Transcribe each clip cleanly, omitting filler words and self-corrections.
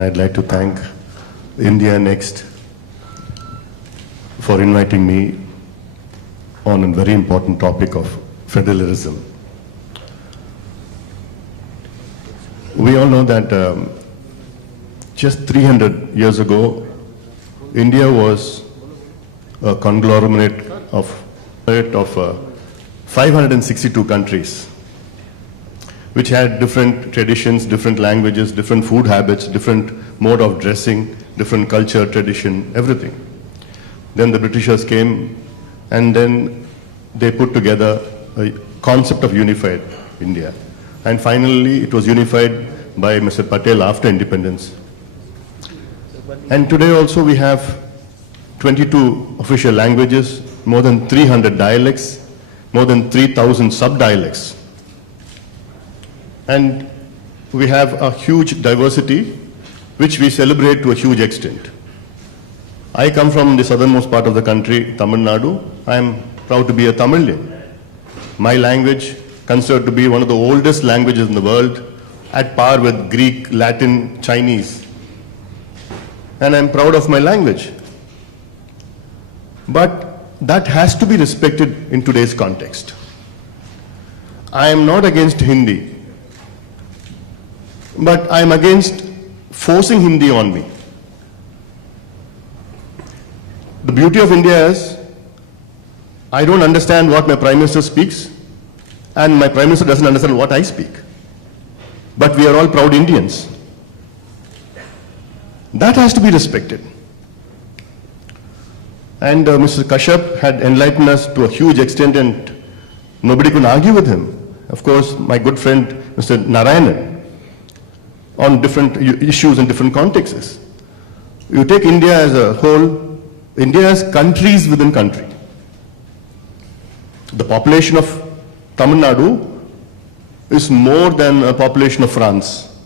I'd like to thank India Next for inviting me on a very important topic of federalism. We all know that just 300 years ago, India was a conglomerate of 562 countries, which had different traditions, different languages, different food habits, different mode of dressing, different culture, tradition, everything. Then the Britishers came and then they put together a concept of unified India. And finally it was unified by Mr. Patel after independence. And today also we have 22 official languages, more than 300 dialects, more than 3,000 sub-dialects. And we have a huge diversity, which we celebrate to a huge extent. I come from the southernmost part of the country, Tamil Nadu. I am proud to be a Tamilian. My language, considered to be one of the oldest languages in the world, at par with Greek, Latin, Chinese. And I'm proud of my language. But that has to be respected in today's context. I am not against Hindi, but I am against forcing Hindi on me. The beauty of India is, I don't understand what my Prime Minister speaks, and my Prime Minister doesn't understand what I speak. But we are all proud Indians. That has to be respected. And Mr. Kashyap had enlightened us to a huge extent, and nobody could argue with him. Of course, my good friend, Mr. Narayanan, on different issues and different contexts. You take India as a whole, India has countries within country. The population of Tamil Nadu is more than a population of France.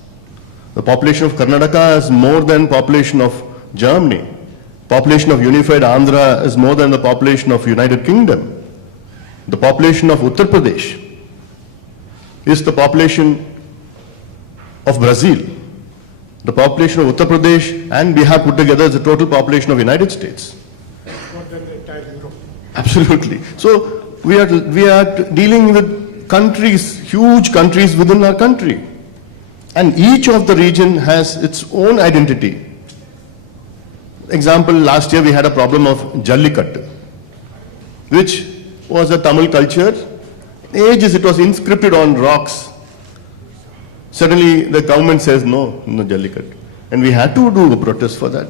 The population of Karnataka is more than population of Germany. Population of unified Andhra is more than the population of United Kingdom. The population of Uttar Pradesh is the population of Brazil. The population of Uttar Pradesh and Bihar put together is the total population of United States. More than the entire Europe. Absolutely. So we are dealing with countries, huge countries within our country. And each of the region has its own identity. Example, last year we had a problem of Jallikattu, which was a Tamil culture. Ages it was inscripted on rocks. Suddenly the government says no Jallikattu. And we had to do a protest for that.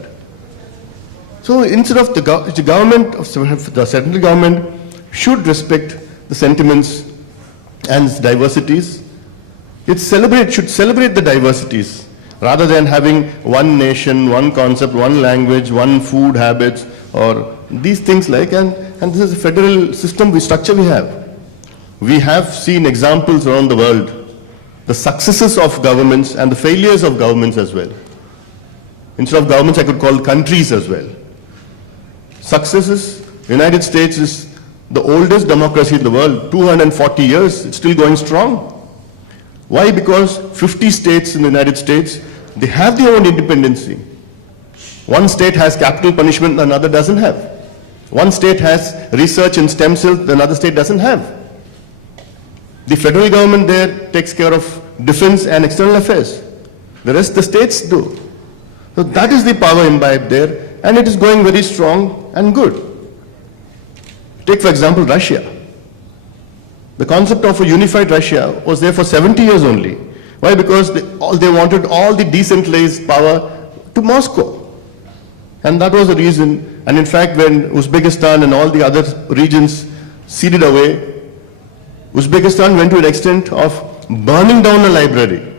So instead of the government, the central government should respect the sentiments and its diversities. It should celebrate the diversities rather than having one nation, one concept, one language, one food habits, or these things like, and this is a federal system, structure we have. We have seen examples around the world, the successes of governments and the failures of governments as well. Instead of governments, I could call countries as well. Successes, United States is the oldest democracy in the world, 240 years, it's still going strong. Why? Because 50 states in the United States, they have their own independency. One state has capital punishment, another doesn't have. One state has research in stem cells, another state doesn't have. The federal government there takes care of defense and external affairs. The rest the states do. So that is the power imbibed there, and it is going very strong and good. Take for example Russia. The concept of a unified Russia was there for 70 years only. Why? Because they wanted all the decentralized power to Moscow. And that was the reason. And in fact, when Uzbekistan and all the other regions ceded away, Uzbekistan went to an extent of burning down a library.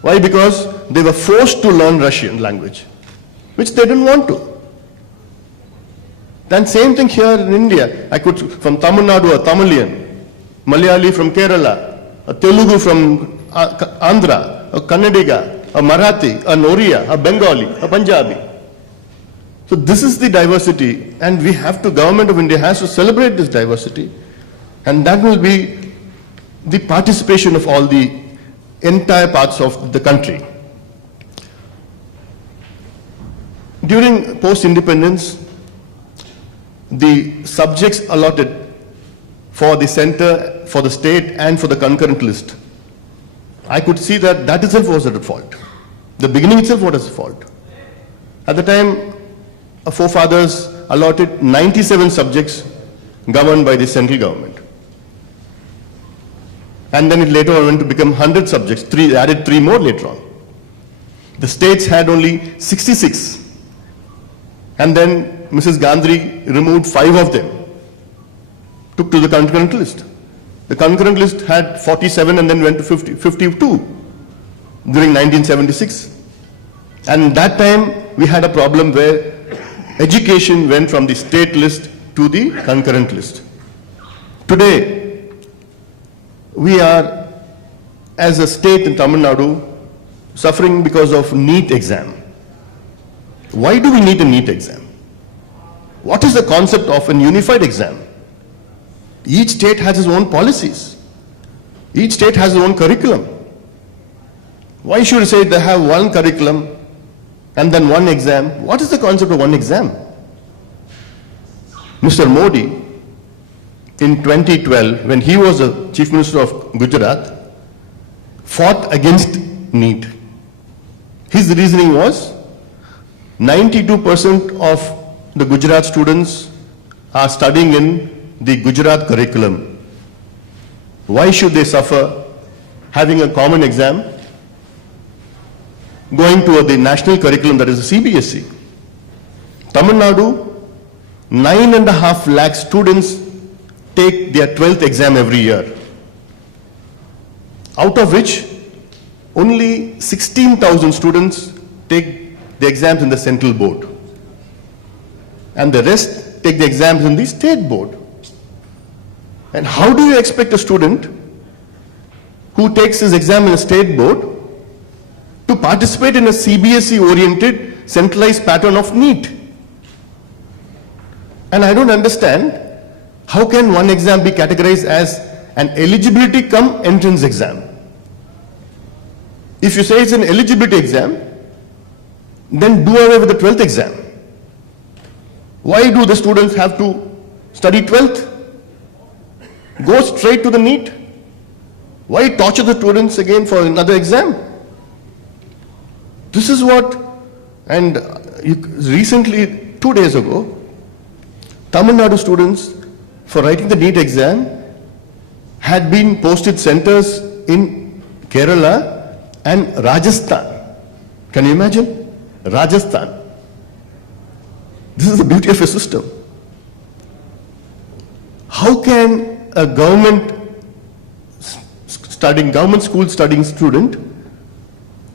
Why? Because they were forced to learn Russian language, which they didn't want to. Then same thing here in India. I could, from Tamil Nadu, a Tamilian, Malayali from Kerala, a Telugu from Andhra, a Kannadiga, a Marathi, a Oriya, a Bengali, a Punjabi. So this is the diversity, and we have to, Government of India has to celebrate this diversity, and that will be the participation of all the entire parts of the country. During post-independence, the subjects allotted for the center, for the state, and for the concurrent list, I could see that that itself was at fault. The beginning itself was at fault. At the time, our forefathers allotted 97 subjects governed by the central government. And then it later on went to become 100 subjects, added 3 more later on. The states had only 66. And then Mrs. Gandhi removed 5 of them, took to the concurrent list. The concurrent list had 47 and then went to 52 during 1976. And that time we had a problem where education went from the state list to the concurrent list. Today, we are, as a state in Tamil Nadu, suffering because of NEET exam. Why do we need a NEET exam? What is the concept of an unified exam? Each state has its own policies. Each state has its own curriculum. Why should we say they have one curriculum and then one exam? What is the concept of one exam? Mr. Modi, in 2012, when he was the Chief Minister of Gujarat, fought against NEET. His reasoning was 92% of the Gujarat students are studying in the Gujarat curriculum. Why should they suffer having a common exam, going to the national curriculum that is the CBSE? Tamil Nadu, 9.5 lakh students take their 12th exam every year, out of which only 16,000 students take the exams in the central board, and the rest take the exams in the state board. And how do you expect a student who takes his exam in a state board to participate in a CBSE-oriented centralized pattern of NEET? And I don't understand, how can one exam be categorized as an eligibility cum entrance exam? If you say it's an eligibility exam, then do away with the 12th exam. Why do the students have to study 12th? Go straight to the NEET. Why torture the students again for another exam? This is what, and recently, 2 days ago, Tamil Nadu students, for writing the NEET exam, had been posted centers in Kerala and Rajasthan. Can you imagine? Rajasthan. This is the beauty of a system. How can a government school studying student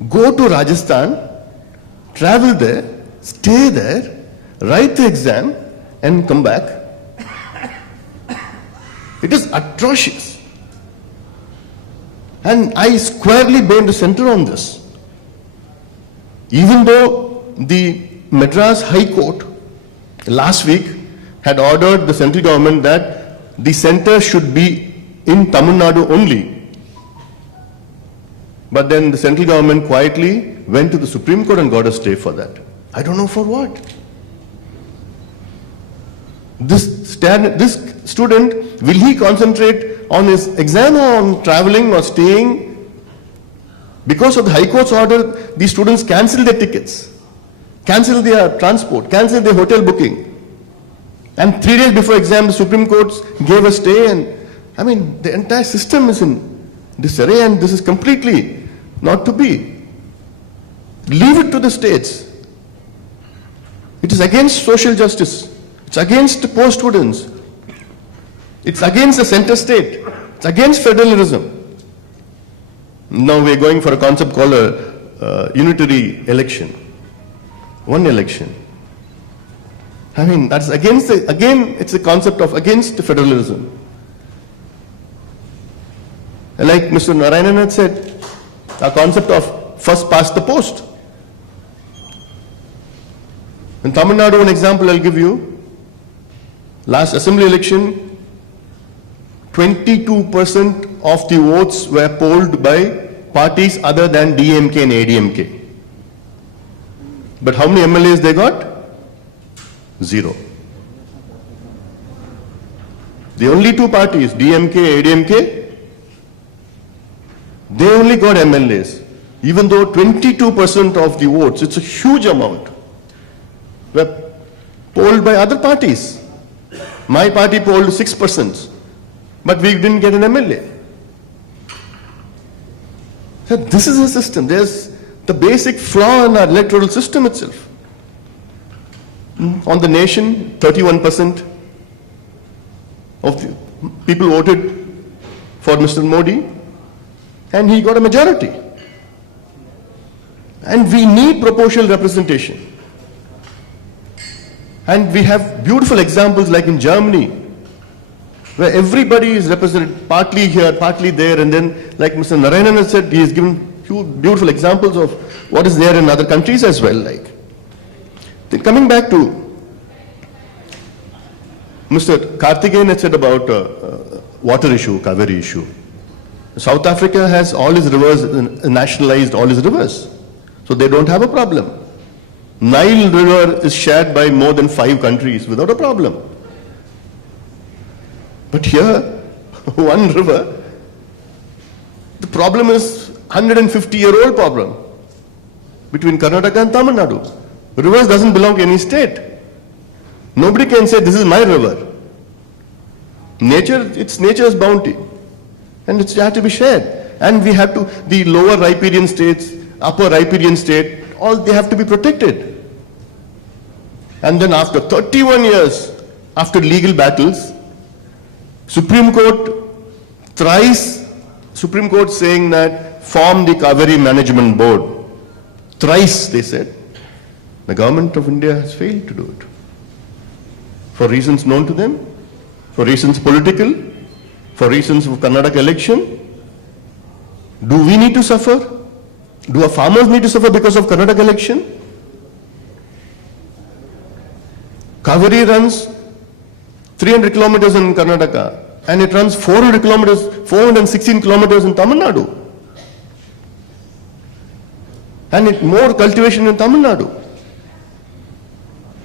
go to Rajasthan, travel there, stay there, write the exam, and come back? It is atrocious. And I squarely blame the center on this. Even though the Madras High Court last week had ordered the central government that the center should be in Tamil Nadu only. But then the central government quietly went to the Supreme Court and got a stay for that. I don't know for what. This student, will he concentrate on his exam or on traveling or staying? Because of the High Court's order, these students cancel their tickets, cancel their transport, cancel their hotel booking. And 3 days before exam, the Supreme Court gave a stay, and I mean, the entire system is in disarray, and this is completely not to be. Leave it to the states. It is against social justice. It's against the poor students. It's against the center state. It's against federalism. Now we're going for a concept called a unitary election. One election. I mean, that's against the, again, it's a concept of against federalism. And like Mr. Narayanan had said, a concept of first past the post. In Tamil Nadu, one example I'll give you. Last assembly election, 22% of the votes were polled by parties other than DMK and ADMK. But how many MLAs they got? Zero. The only two parties, DMK, ADMK, they only got MLAs. Even though 22% of the votes, it's a huge amount, were polled by other parties. My party polled 6%, but we didn't get an MLA. So this is a system. There's the basic flaw in our electoral system itself. On the nation, 31% of the people voted for Mr. Modi, and he got a majority. And we need proportional representation. And we have beautiful examples like in Germany, where everybody is represented, partly here, partly there, and then, like Mr. Narayanan has said, he has given few beautiful examples of what is there in other countries as well. Like, then coming back to Mr. Karthikeyan had said about water issue, Kaveri issue. South Africa has all its rivers nationalized, all its rivers, so they don't have a problem. Nile River is shared by more than 5 countries without a problem. But here, one river, the problem is 150-year-old problem between Karnataka and Tamil Nadu. Rivers doesn't belong to any state. Nobody can say this is my river. Nature, it's nature's bounty, and it's had to be shared. And we have to, the lower riparian states, upper riparian state, all they have to be protected. And then after 31 years, after legal battles, Supreme Court thrice, Supreme Court saying that form the Kaveri Management Board. Thrice they said. The government of India has failed to do it. For reasons known to them, for reasons political, for reasons of Karnataka election. Do we need to suffer? Do our farmers need to suffer because of Karnataka election? Kaveri runs 300 kilometers in Karnataka, and it runs 400 kilometers, 416 kilometers in Tamil Nadu. And it more cultivation in Tamil Nadu.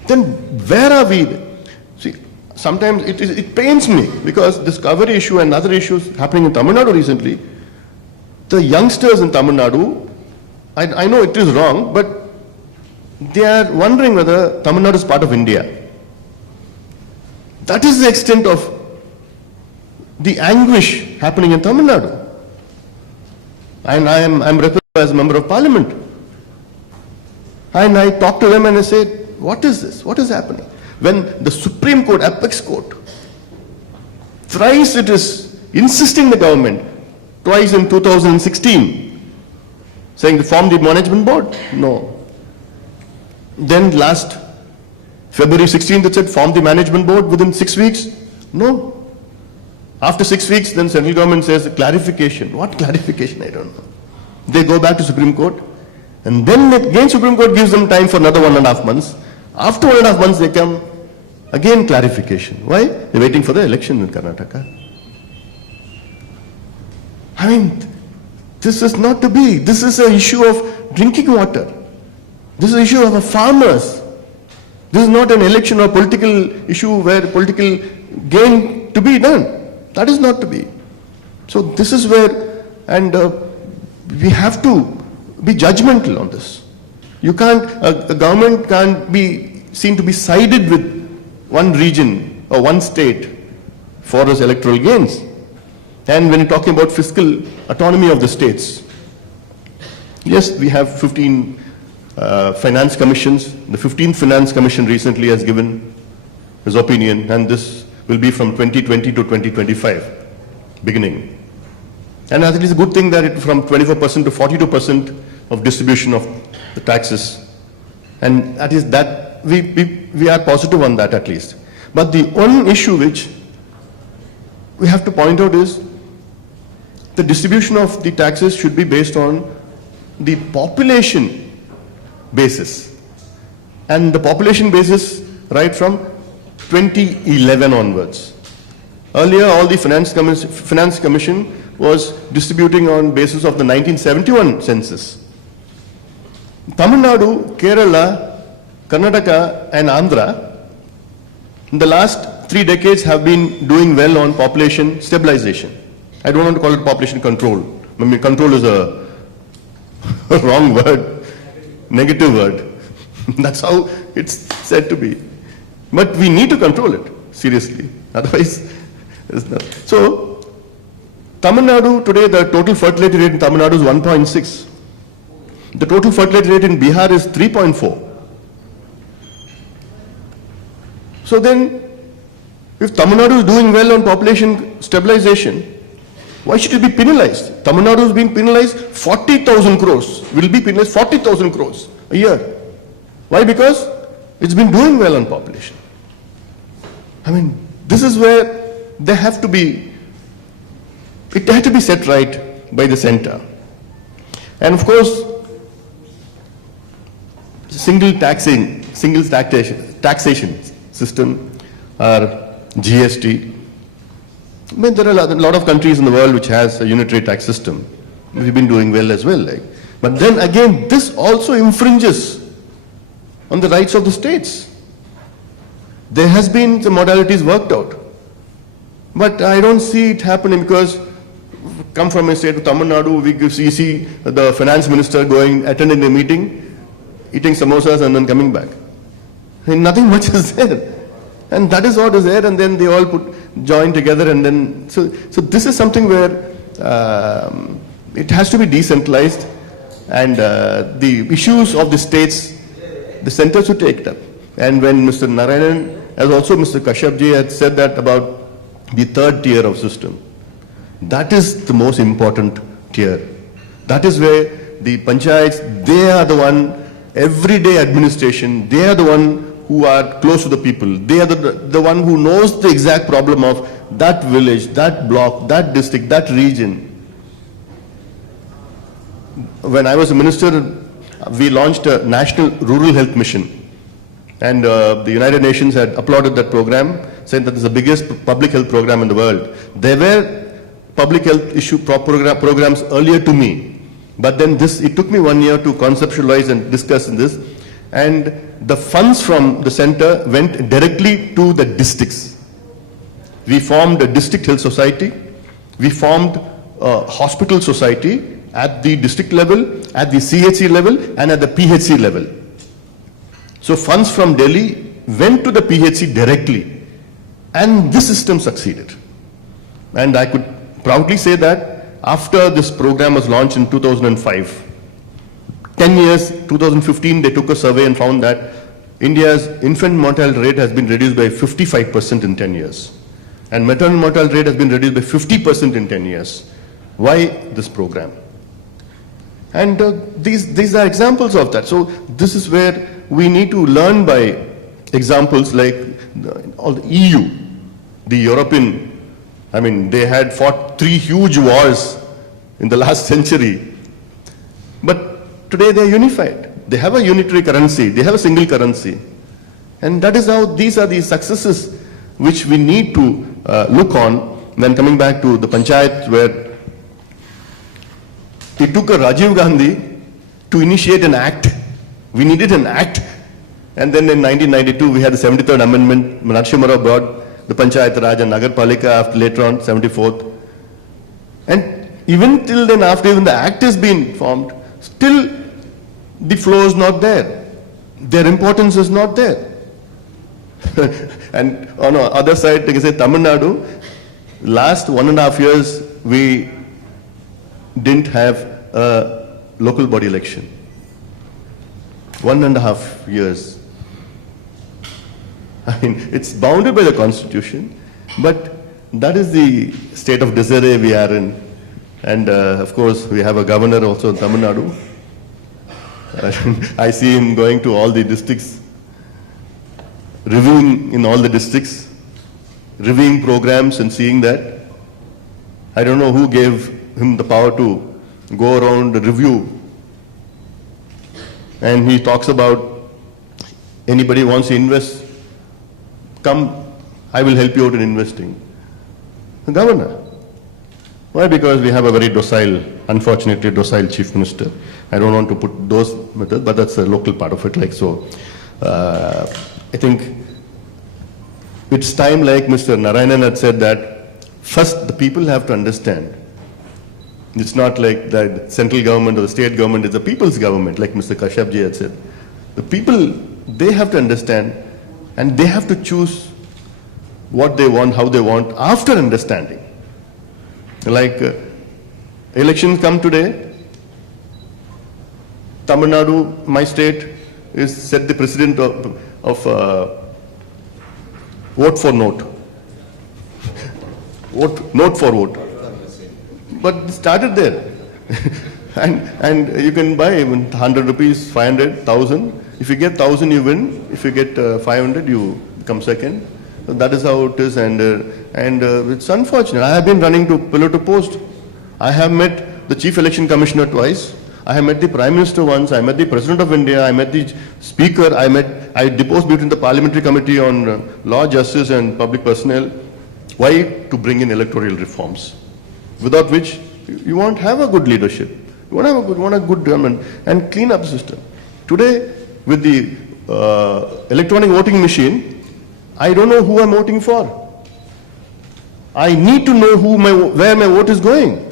Then where are we? See, sometimes it pains me because this Kaveri issue and other issues happening in Tamil Nadu recently, the youngsters in Tamil Nadu, I know it is wrong, but they are wondering whether Tamil Nadu is part of India. That is the extent of the anguish happening in Tamil Nadu. And I'm represented as a member of parliament. And I talk to them and I say, what is this? What is happening? When the Supreme Court, Apex Court, thrice it is insisting the government, twice in 2016, saying to form the management board? No. Then last February 16th it said form the management board within 6 weeks? No. After 6 weeks, then central government says clarification. What clarification? I don't know. They go back to Supreme Court, and then again Supreme Court gives them time for another 1.5 months. After 1.5 months, they come again clarification. Why? They're waiting for the election in Karnataka. I mean, this is not to be. This is an issue of drinking water. This is an issue of farmers. This is not an election or political issue where political gain to be done. That is not to be. So this is where, and we have to be judgmental on this. You can't, a government can't be seen to be sided with one region or one state for its electoral gains. And when you're talking about fiscal autonomy of the states, yes, we have 15 finance commissions. The 15th Finance Commission recently has given his opinion, and this will be from 2020 to 2025, beginning. And I think it's a good thing that it from 24% to 42% of distribution of the taxes. And that is that, we are positive on that at least. But the one issue which we have to point out is the distribution of the taxes should be based on the population basis. And the population basis right from 2011 onwards. Earlier, all the Finance Commission was distributing on basis of the 1971 census. Tamil Nadu, Kerala, Karnataka and Andhra, in the last 3 decades have been doing well on population stabilization. I don't want to call it population control. I mean, control is a wrong word, negative word. That's how it's said to be. But we need to control it, seriously. Otherwise, there's no. So, Tamil Nadu today, the total fertility rate in Tamil Nadu is 1.6. The total fertility rate in Bihar is 3.4. So then, if Tamil Nadu is doing well on population stabilization, why should it be penalized? Tamil Nadu is being penalized 40,000 crores, will be penalized 40,000 crores a year. Why? Because it's been doing well on population. I mean, this is where they have to be, it had to be set right by the center. And of course, single taxation system or GST. I mean, there are a lot of countries in the world which has a unitary tax system. We've been doing well as well. Like. But then again, this also infringes on the rights of the states. There has been some modalities worked out. But I don't see it happening because come from a state of Tamil Nadu, we see the finance minister going, attending a meeting, eating samosas and then coming back. And nothing much is there. And that is what is there, and then they all join together, and then, so this is something where it has to be decentralized, and the issues of the states, the center should take it up. And when Mr. Narayanan, as also Mr. Kashyapji had said that about the third tier of system, that is the most important tier. That is where the panchayats, they are the one, everyday administration, they are the one who are close to the people. They are the one who knows the exact problem of that village, that block, that district, that region. When I was a minister, we launched a national rural health mission. And the United Nations had applauded that program, saying that it's the biggest public health program in the world. There were public health issue programs earlier to me. But then it took me 1 year to conceptualize and discuss in this. And the funds from the center went directly to the districts. We formed a district health society. We formed a hospital society at the district level, at the CHC level, and at the PHC level. So funds from Delhi went to the PHC directly. And this system succeeded. And I could proudly say that after this program was launched in 2005, 10 years, 2015, they took a survey and found that India's infant mortality rate has been reduced by 55% in 10 years. And maternal mortality rate has been reduced by 50% in 10 years. Why this program? And these are examples of that. So this is where we need to learn by examples like all the EU, the European, I mean, they had fought 3 huge wars in the last century. But today they are unified. They have a unitary currency. They have a single currency. And that is how these are the successes which we need to look on. Then coming back to the panchayat, where it took a Rajiv Gandhi to initiate an act. We needed an act. And then in 1992, we had the 73rd Amendment. Narasimha Rao brought the Panchayat Raj and Nagar Palika after later on, 74th. And even till then, after even the act has been formed, still the flow is not there. Their importance is not there. And on the other side, like I say, Tamil Nadu, last 1.5 years, we didn't have a local body election. 1.5 years. I mean, it's bounded by the constitution, but that is the state of disarray we are in. And of course, we have a governor also in Tamil Nadu. I see him going to all the districts, reviewing in all the districts, reviewing programs and seeing that. I don't know who gave him the power to go around and review. And he talks about anybody wants to invest, come, I will help you out in investing. The governor. Why? Because we have a very docile, unfortunately docile chief minister. I don't want to put those methods, but that's a local part of it. Like so, I think it's time, like Mr. Narayanan had said, that first the people have to understand. It's not like the central government or the state government, it's the people's government, like Mr. Kashyapji had said. The people, they have to understand and they have to choose what they want, how they want, after understanding. Like elections come today, Tamil Nadu, my state, is set the precedent of vote for note. Note for vote. But it started there. and you can buy even 100 rupees, 500, 1000. If you get 1000, you win. If you get 500, you come second. So that is how it is, and it's unfortunate. I have been running to pillar to post. I have met the Chief Election Commissioner twice. I have met the Prime Minister once. I met the President of India. I met the Speaker. I deposed between the Parliamentary Committee on Law, Justice and Public Personnel. Why? To bring in electoral reforms, without which you won't have a good leadership. You want a good government and clean up the system. Today, with the electronic voting machine, I don't know who I'm voting for. I need to know where my vote is going.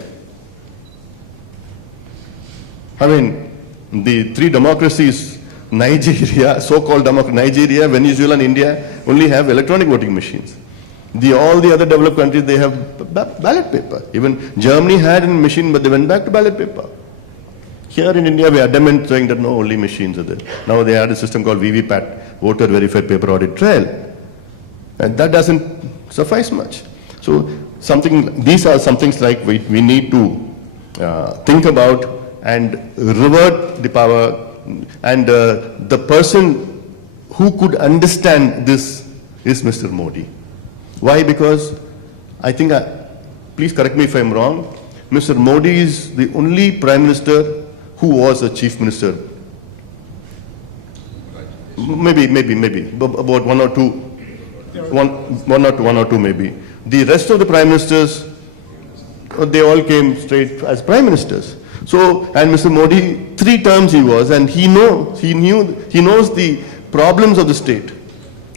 I mean, the three democracies, Nigeria, so-called Nigeria, Venezuela and India, only have electronic voting machines. All the other developed countries, they have ballot paper. Even Germany had a machine, but they went back to ballot paper. Here in India, we are adamant saying that no, only machines are there. Now they had a system called VVPAT, Voter Verified Paper Audit Trail. And that doesn't suffice much. So these are some things like we need to think about and revert the power. And the person who could understand this is Mr. Modi. Why? Because I think, please correct me if I'm wrong, Mr. Modi is the only Prime Minister who was a Chief Minister. Maybe, about one or two maybe. The rest of the Prime Ministers, they all came straight as Prime Ministers. So, and Mr. Modi, 3 terms he was, and he knows the problems of the state.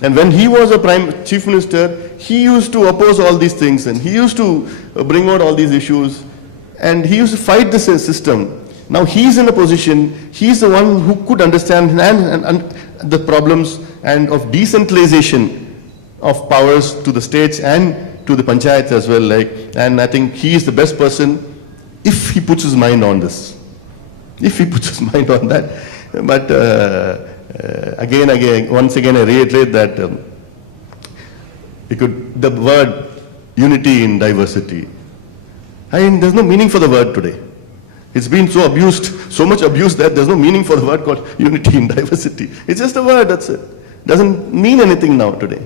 And when he was a Chief Minister, he used to oppose all these things, and he used to bring out all these issues, and he used to fight the system. Now he's in a position, he's the one who could understand and the problems and of decentralization of powers to the states and to the panchayats as well. And I think he is the best person if he puts his mind on this. If he puts his mind on that. But once again, I reiterate that the word unity in diversity, there's no meaning for the word today. It's been so much abused that there's no meaning for the word called unity in diversity. It's just a word, that's it. Doesn't mean anything now today.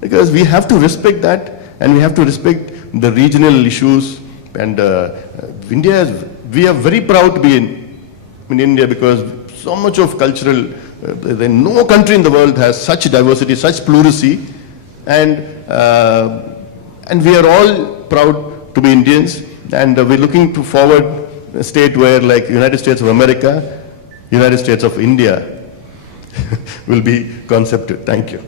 Because we have to respect that, and we have to respect the regional issues. And we are very proud to be in India, because so much of cultural, no country in the world has such diversity, such plurality, and we are all proud to be Indians, and we're looking forward a state where, like United States of America, United States of India will be concepted. Thank you.